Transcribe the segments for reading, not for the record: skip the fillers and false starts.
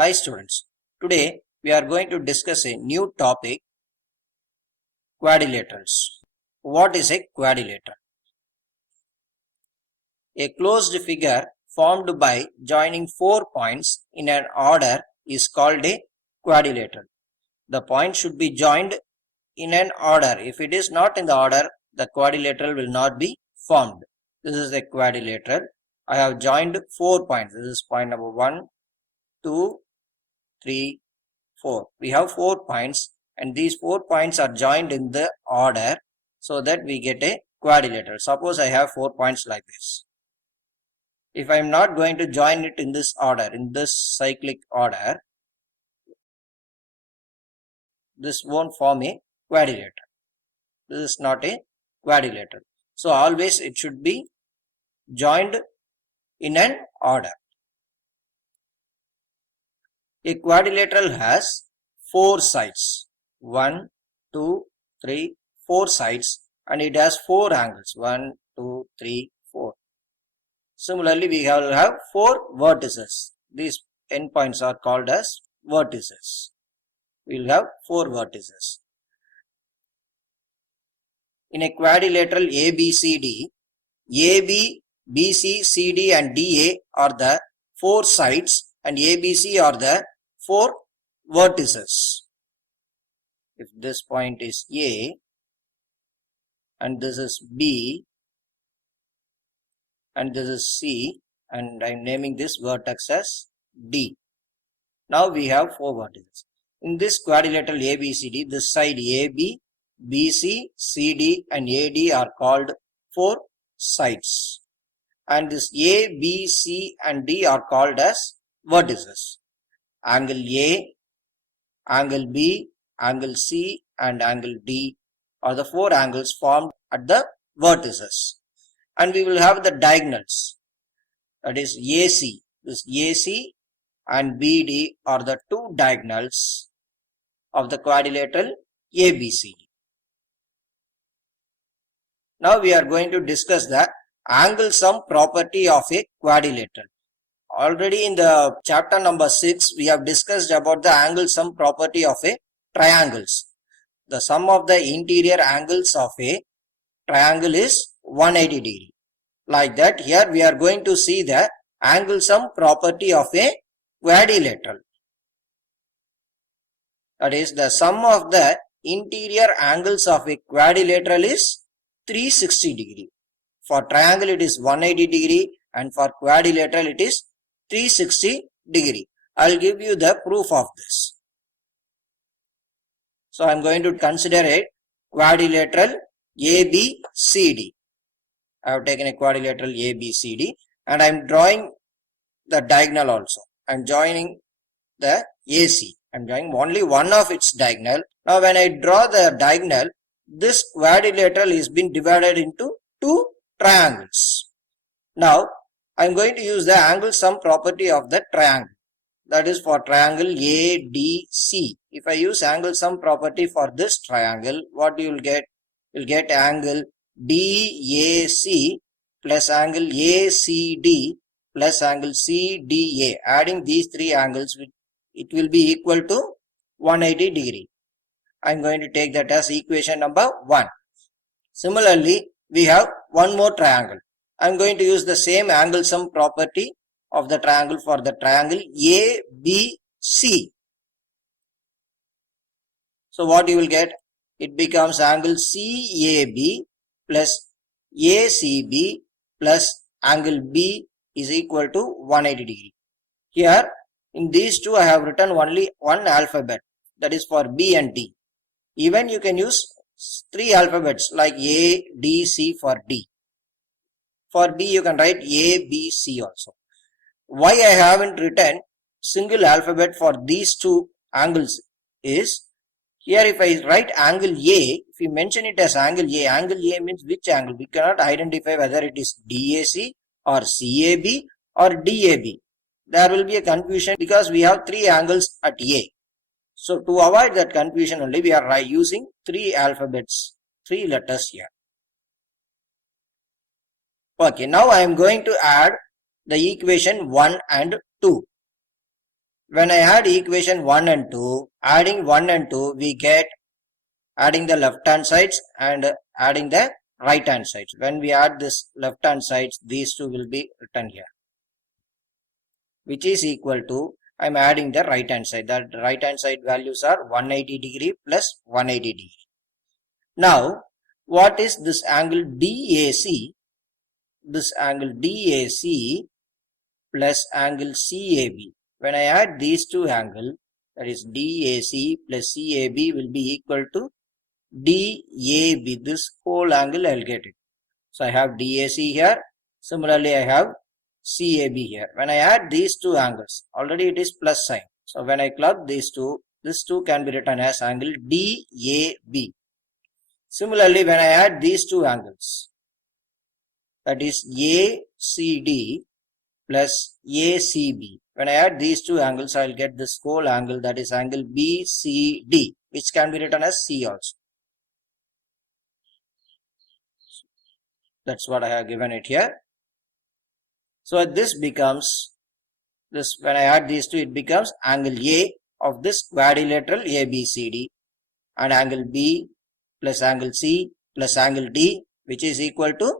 Hi students, today we are going to discuss a new topic, quadrilaterals. What is a quadrilateral? A closed figure formed by joining 4 points in an order is called a quadrilateral. The point should be joined in an order. If it is not in the order, the quadrilateral will not be formed. This is a quadrilateral. I have joined 4 points. This is point number 1, 2, 3, 4. We have 4 points and these 4 points are joined in the order so that we get a quadrilateral. Suppose I have 4 points like this. If I am not going to join it in this order, in this cyclic order, this won't form a quadrilateral. This is not a quadrilateral. So always it should be joined in an order. A quadrilateral has 4 sides. 1, 2, 3, 4 sides, and it has 4 angles. 1, 2, 3, 4. Similarly, we will have 4 vertices. These endpoints are called as vertices. We will have 4 vertices. In a quadrilateral ABCD, AB, BC, CD and DA are the 4 sides and ABC are the 4 vertices. If this point is A and this is B and this is C and I am naming this vertex as D. Now we have 4 vertices. In this quadrilateral ABCD, this side AB, BC, CD and AD are called 4 sides. And this A, B, C and D are called as vertices. Angle A, angle B, angle C and angle D are the 4 angles formed at the vertices. And we will have the diagonals, that is AC. This AC and BD are the 2 diagonals of the quadrilateral ABCD. Now we are going to discuss the angle sum property of a quadrilateral. Already in the chapter number 6, we have discussed about the angle sum property of a triangles. The sum of the interior angles of a triangle is 180 degree. Like that, here we are going to see the angle sum property of a quadrilateral. That is, the sum of the interior angles of a quadrilateral is 360 degree. For triangle it is 180 degree and for quadrilateral it is 360 degree. I will give you the proof of this. So I am going to consider a quadrilateral ABCD. I have taken a quadrilateral ABCD and I am drawing the diagonal also. I am joining the AC. I am drawing only one of its diagonal. Now when I draw the diagonal, this quadrilateral is been divided into 2 triangles. Now I am going to use the angle sum property of the triangle. That is for triangle ADC. If I use angle sum property for this triangle, what you will get? You will get angle DAC plus angle ACD plus angle CDA. Adding these 3 angles, it will be equal to 180 degree. I am going to take that as equation number 1. Similarly, we have one more triangle. I am going to use the same angle sum property of the triangle for the triangle ABC. So what you will get? It becomes angle CAB plus ACB plus angle B is equal to 180 degree. Here in these 2 I have written only one alphabet, that is for B and D. Even you can use 3 alphabets like A, D, C for D. For B you can write A, B, C also. Why I haven't written single alphabet for these 2 angles is, here if I write angle A, if you mention it as angle A means which angle? We cannot identify whether it is DAC or CAB or DAB. There will be a confusion because we have 3 angles at A. So to avoid that confusion only, we are using 3 alphabets, 3 letters here. Okay, now I am going to add the equation 1 and 2. when I add equation 1 and 2, adding 1 and 2, we get adding the left hand sides and adding the right hand sides. When we add this left hand sides, these two will be written here, which is equal to, I am adding the right hand side. That right hand side values are 180 degree plus 180 degree. Now, what is this angle DAC? This angle DAC plus angle CAB. When I add these two angles, that is DAC plus CAB will be equal to DAB. This whole angle I will get it. So I have DAC here. Similarly, I have CAB here. When I add these two angles, already it is plus sign. So when I club these two, this two can be written as angle DAB. Similarly, when I add these two angles, that is ACD plus ACB. When I add these two angles, I will get this whole angle, that is angle BCD, which can be written as C also. That's what I have given it here. So this becomes, this when I add these two, it becomes angle A of this quadrilateral ABCD and angle B plus angle C plus angle D, which is equal to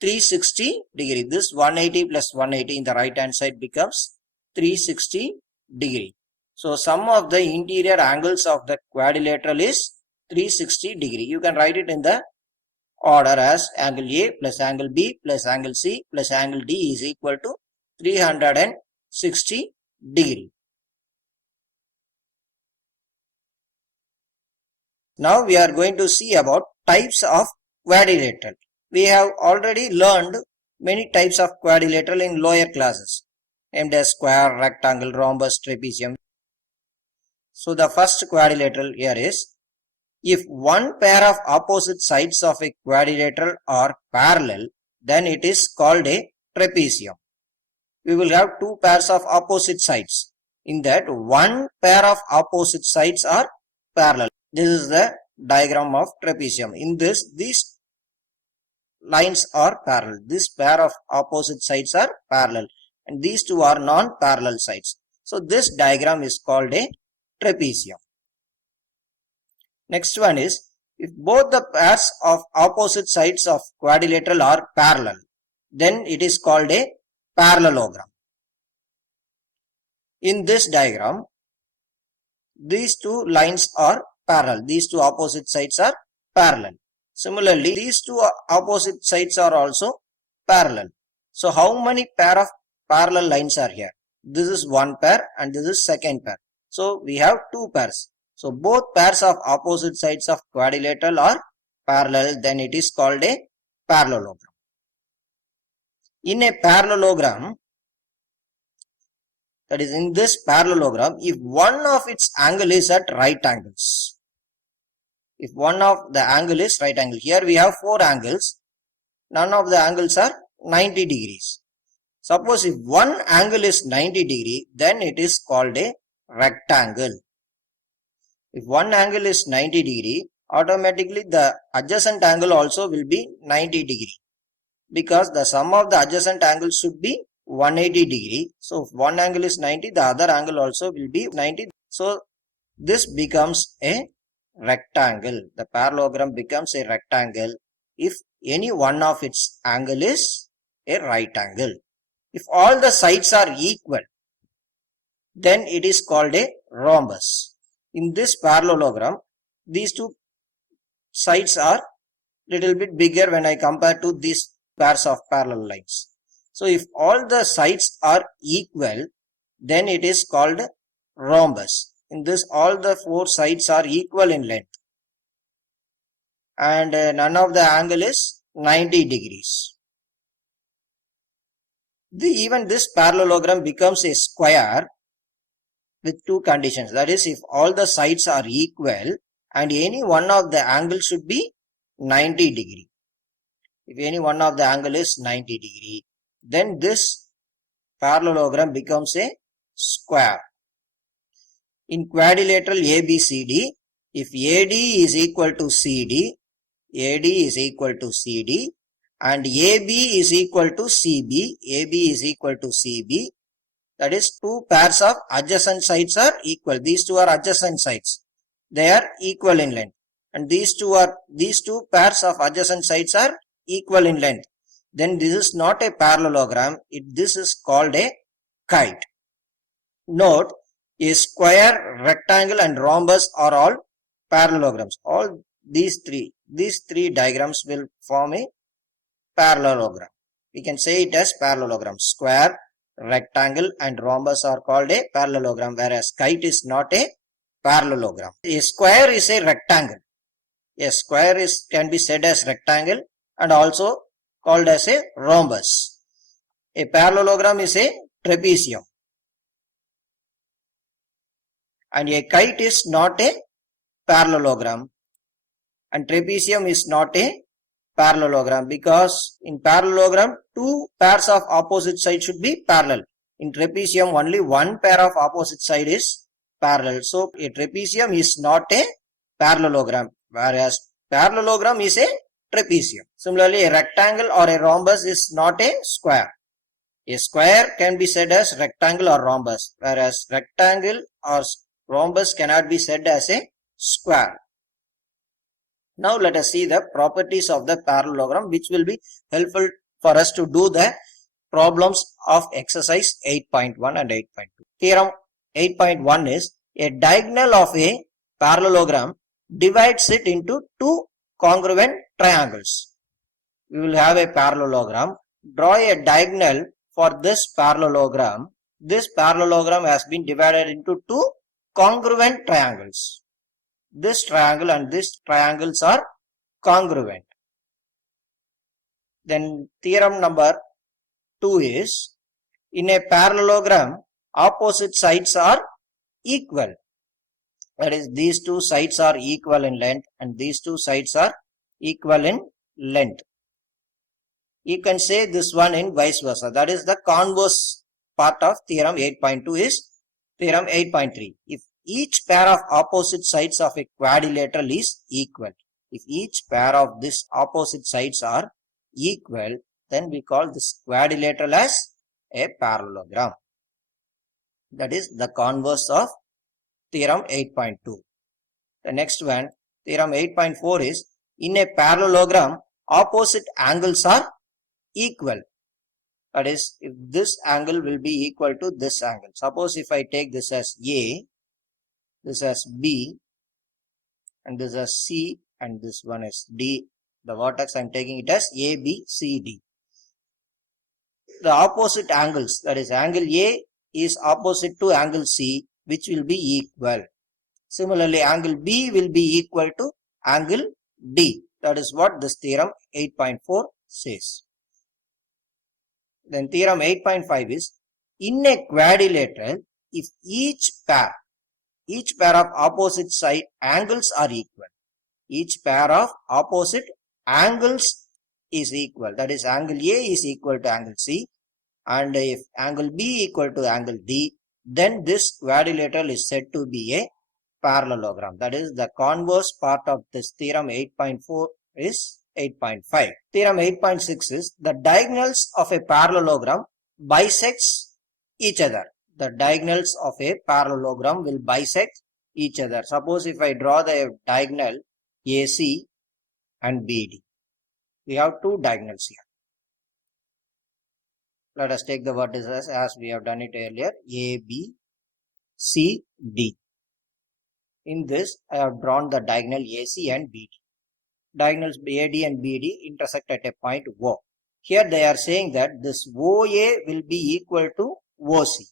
360 degree. This 180 plus 180 in the right hand side becomes 360 degree. So sum of the interior angles of the quadrilateral is 360 degree. You can write it in the order as angle A plus angle B plus angle C plus angle D is equal to 360 degree. Now we are going to see about types of quadrilateral. We have already learned many types of quadrilateral in lower classes, named as square, rectangle, rhombus, trapezium. So the first quadrilateral here is, if one pair of opposite sides of a quadrilateral are parallel, then it is called a trapezium. We will have two pairs of opposite sides. In that, one pair of opposite sides are parallel. This is the diagram of trapezium. In this, these lines are parallel. This pair of opposite sides are parallel and these two are non-parallel sides. So this diagram is called a trapezium. Next one is, if both the pairs of opposite sides of quadrilateral are parallel, then it is called a parallelogram. In this diagram, these two lines are parallel. These two opposite sides are parallel. Similarly, these two opposite sides are also parallel. So how many pair of parallel lines are here? This is one pair and this is second pair. So we have two pairs. So both pairs of opposite sides of quadrilateral are parallel, then it is called a parallelogram. In a parallelogram, that is in this parallelogram, if one of its angle is at right angles, if one of the angle is right angle, here we have four angles, none of the angles are 90 degrees. Suppose if one angle is 90 degree, then it is called a rectangle. If one angle is 90 degree, automatically the adjacent angle also will be 90 degree, because the sum of the adjacent angles should be 180 degree. So if one angle is 90, the other angle also will be 90. So this becomes a rectangle. The parallelogram becomes a rectangle if any one of its angle is a right angle. If all the sides are equal, then it is called a rhombus. In this parallelogram, these two sides are little bit bigger when I compare to these pairs of parallel lines. So if all the sides are equal, then it is called rhombus. In this, all the four sides are equal in length and none of the angle is 90 degrees. Even this parallelogram becomes a square with two conditions. That is, if all the sides are equal and any one of the angle should be 90 degree. If any one of the angle is 90 degree, then this parallelogram becomes a square. In quadrilateral ABCD, if AD is equal to CD, AD is equal to CD and AB is equal to CB, AB is equal to CB, That is, two pairs of adjacent sides are equal. These two are adjacent sides. They are equal in length. And these two pairs of adjacent sides are equal in length. Then this is not a parallelogram. This is called a kite. Note, a square, rectangle and rhombus are all parallelograms. All these three diagrams will form a parallelogram. We can say it as parallelogram. Square, rectangle and rhombus are called a parallelogram, whereas kite is not a parallelogram. A square is a rectangle. A square can be said as rectangle and also called as a rhombus. A parallelogram is a trapezium. And a kite is not a parallelogram. And trapezium is not a parallelogram, because in parallelogram two pairs of opposite sides should be parallel. In trapezium only one pair of opposite side is parallel. So a trapezium is not a parallelogram, whereas parallelogram is a trapezium. Similarly, a rectangle or a rhombus is not a square. A square can be said as rectangle or rhombus, whereas rectangle or rhombus cannot be said as a square. Now let us see the properties of the parallelogram, which will be helpful for us to do the problems of exercise 8.1 and 8.2. Theorem 8.1 is, a diagonal of a parallelogram divides it into two congruent triangles. We will have a parallelogram. Draw a diagonal for this parallelogram. This parallelogram has been divided into two congruent triangles. This triangle and this triangles are congruent. Then theorem number 2 is, in a parallelogram, opposite sides are equal. That is, these two sides are equal in length and these two sides are equal in length. You can say this one in vice versa. That is, the converse part of theorem 8.2 is theorem 8.3. If each pair of opposite sides of a quadrilateral is equal. If each pair of these opposite sides are equal, then we call this quadrilateral as a parallelogram. That is the converse of theorem 8.2. The next one, theorem 8.4 is, in a parallelogram, opposite angles are equal. That is, if this angle will be equal to this angle. Suppose if I take this as A, this as B, and this as C, and this one is D. The vertex I am taking it as A, B, C, D. The opposite angles, that is, angle A is opposite to angle C, which will be equal. Similarly, angle B will be equal to angle D. That is what this theorem 8.4 says. Then theorem 8.5 is, in a quadrilateral, if each pair of opposite side angles are equal. Each pair of opposite angles is equal. That is, angle A is equal to angle C, and if angle B equal to angle D, then this quadrilateral is said to be a parallelogram. That is, the converse part of this theorem 8.4 is 8.5. Theorem 8.6 is, the diagonals of a parallelogram bisects each other. The diagonals of a parallelogram will bisect each other. Suppose if I draw the diagonal AC and BD. We have two diagonals here. Let us take the vertices as we have done it earlier, AB, CD. In this, I have drawn the diagonal AC and BD. Diagonals AD and BD intersect at a point O. Here they are saying that this OA will be equal to OC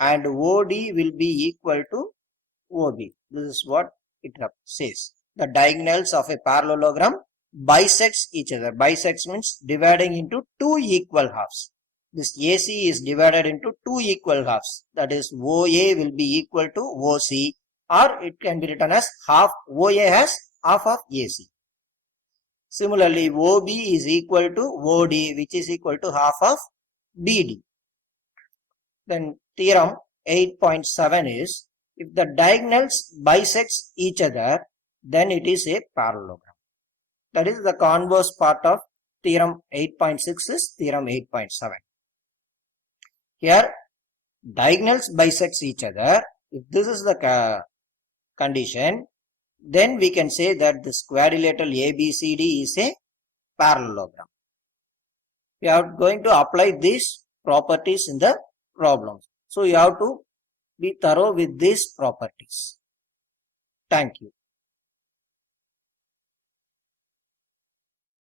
and OD will be equal to OB. This is what it says. The diagonals of a parallelogram bisects each other. Bisects means dividing into two equal halves. This AC is divided into two equal halves. That is, OA will be equal to OC, or it can be written as half. OA has half of AC. Similarly, OB is equal to OD, which is equal to half of BD. Then theorem 8.7 is, if the diagonals bisects each other, then it is a parallelogram. That is, the converse part of theorem 8.6 is theorem 8.7. Here diagonals bisects each other, if this is the condition, then we can say that this quadrilateral ABCD is a parallelogram. We are going to apply these properties in the problem. So you have to be thorough with these properties. Thank you.